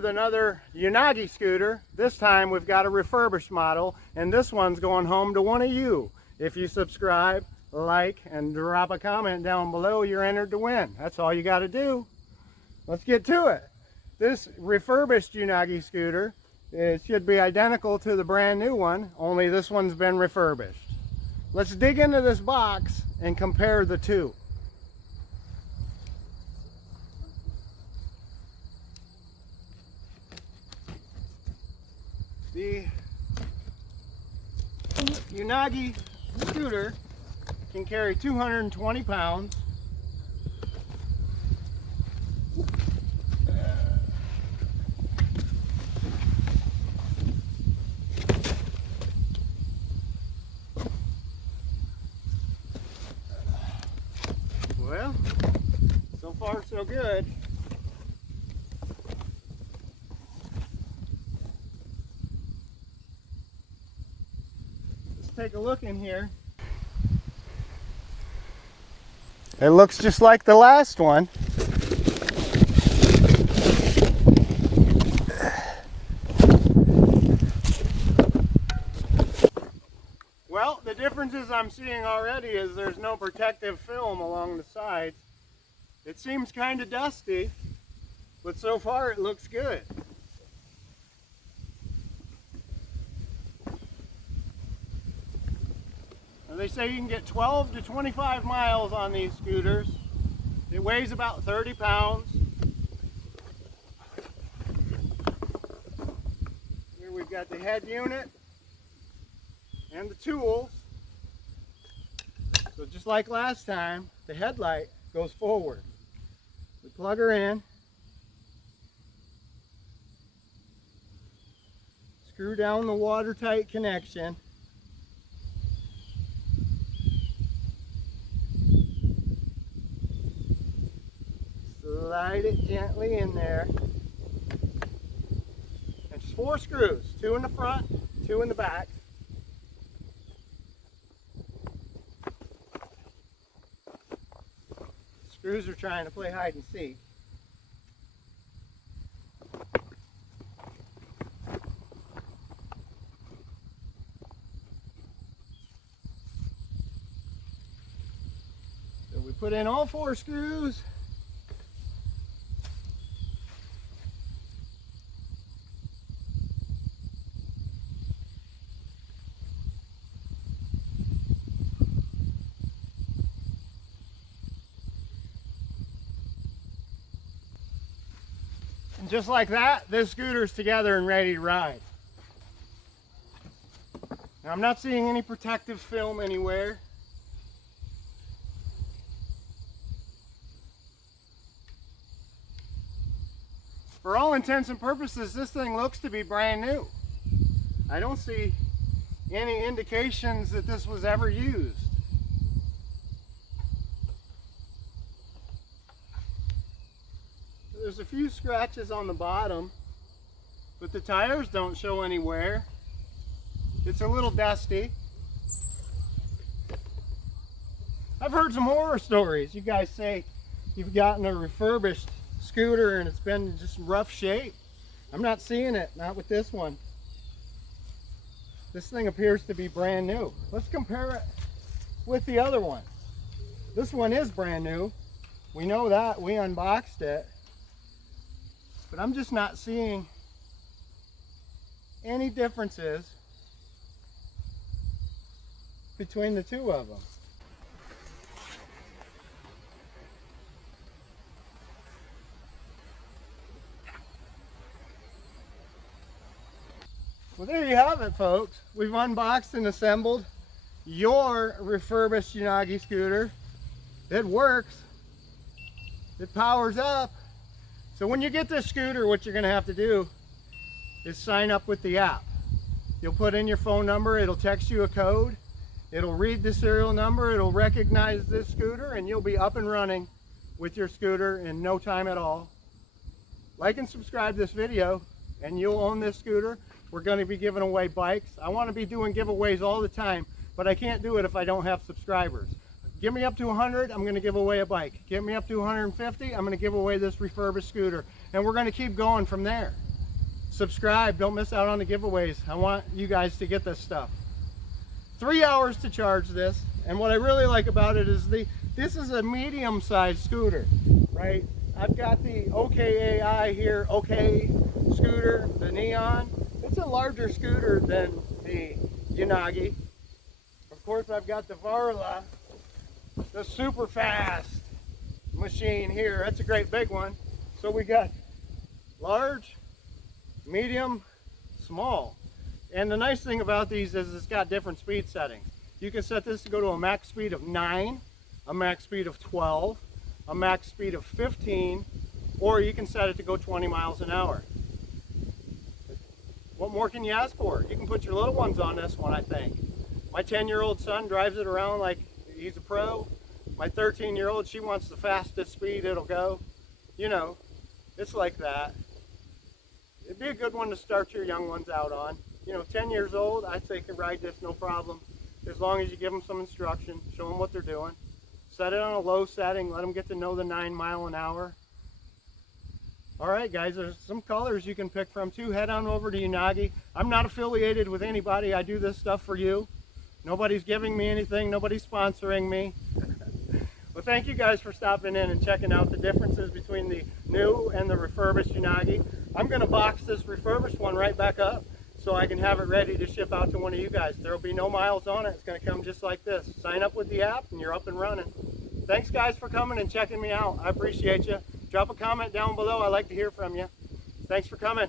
with another Unagi scooter. This time we've got a refurbished model, and this one's going home to one of you. If you subscribe, like, and drop a comment down below, you're entered to win. That's all you got to do. Let's get to it. This refurbished Unagi scooter, it should be identical to the brand new one, only this one's been refurbished. Let's dig into this box and compare the two. The Unagi scooter can carry 220 pounds. Well, so far so good. Take a look in here. It looks just like the last one. Well, the differences I'm seeing already is there's no protective film along the sides. It seems kind of dusty, but so far it looks good. They say you can get 12 to 25 miles on these scooters. It weighs about 30 pounds. Here we've got the head unit and the tools. So just like last time, the headlight goes forward. We plug her in, screw down the watertight connection. Slide it gently in there. It's 4 screws, 2 in the front, 2 in the back. Screws are trying to play hide and seek. So we put in all 4 screws. And just like that, this scooter's together and ready to ride. Now, I'm not seeing any protective film anywhere. For all intents and purposes, this thing looks to be brand new. I don't see any indications that this was ever used. There's a few scratches on the bottom, but the tires don't show any wear. It's a little dusty. I've heard some horror stories. You guys say you've gotten a refurbished scooter and it's been in just rough shape. I'm not seeing it, not with this one. This thing appears to be brand new. Let's compare it with the other one. This one is brand new. We know that, we unboxed it. But I'm just not seeing any differences between the two of them. Well, there you have it, folks. We've unboxed and assembled your refurbished Unagi scooter. It works. It powers up. So when you get this scooter, what you're going to have to do is sign up with the app. You'll put in your phone number, it'll text you a code, it'll read the serial number, it'll recognize this scooter, and you'll be up and running with your scooter in no time at all. Like and subscribe to this video, and you'll own this scooter. We're going to be giving away bikes. I want to be doing giveaways all the time, but I can't do it if I don't have subscribers. Give me up to 100, I'm going to give away a bike. Get me up to 150, I'm going to give away this refurbished scooter. And we're going to keep going from there. Subscribe, don't miss out on the giveaways. I want you guys to get this stuff. 3 hours to charge this, and what I really like about it is this is a medium-sized scooter, right? I've got the OKAI here, OK scooter, the Neon. It's a larger scooter than the Unagi. Of course, I've got the Varla, the super fast machine here. That's a great big one. So we got large, medium, small. And the nice thing about these is it's got different speed settings. You can set this to go to a max speed of 9, a max speed of 12, a max speed of 15, or you can set it to go 20 miles an hour. What more can you ask for? You can put your little ones on this one, I think. My 10-year-old son drives it around like he's a pro. My 13-year-old, she wants the fastest speed it'll go. You know, it's like that. It'd be a good one to start your young ones out on. You know, 10 years old, I'd say can ride this no problem. As long as you give them some instruction, show them what they're doing. Set it on a low setting, let them get to know the 9 mile an hour. All right, guys, there's some colors you can pick from too. Head on over to Unagi. I'm not affiliated with anybody. I do this stuff for you. Nobody's giving me anything. Nobody's sponsoring me. Well, thank you guys for stopping in and checking out the differences between the new and the refurbished Unagi. I'm going to box this refurbished one right back up so I can have it ready to ship out to one of you guys. There will be no miles on it. It's going to come just like this. Sign up with the app and you're up and running. Thanks guys for coming and checking me out. I appreciate you. Drop a comment down below. I like to hear from you. Thanks for coming.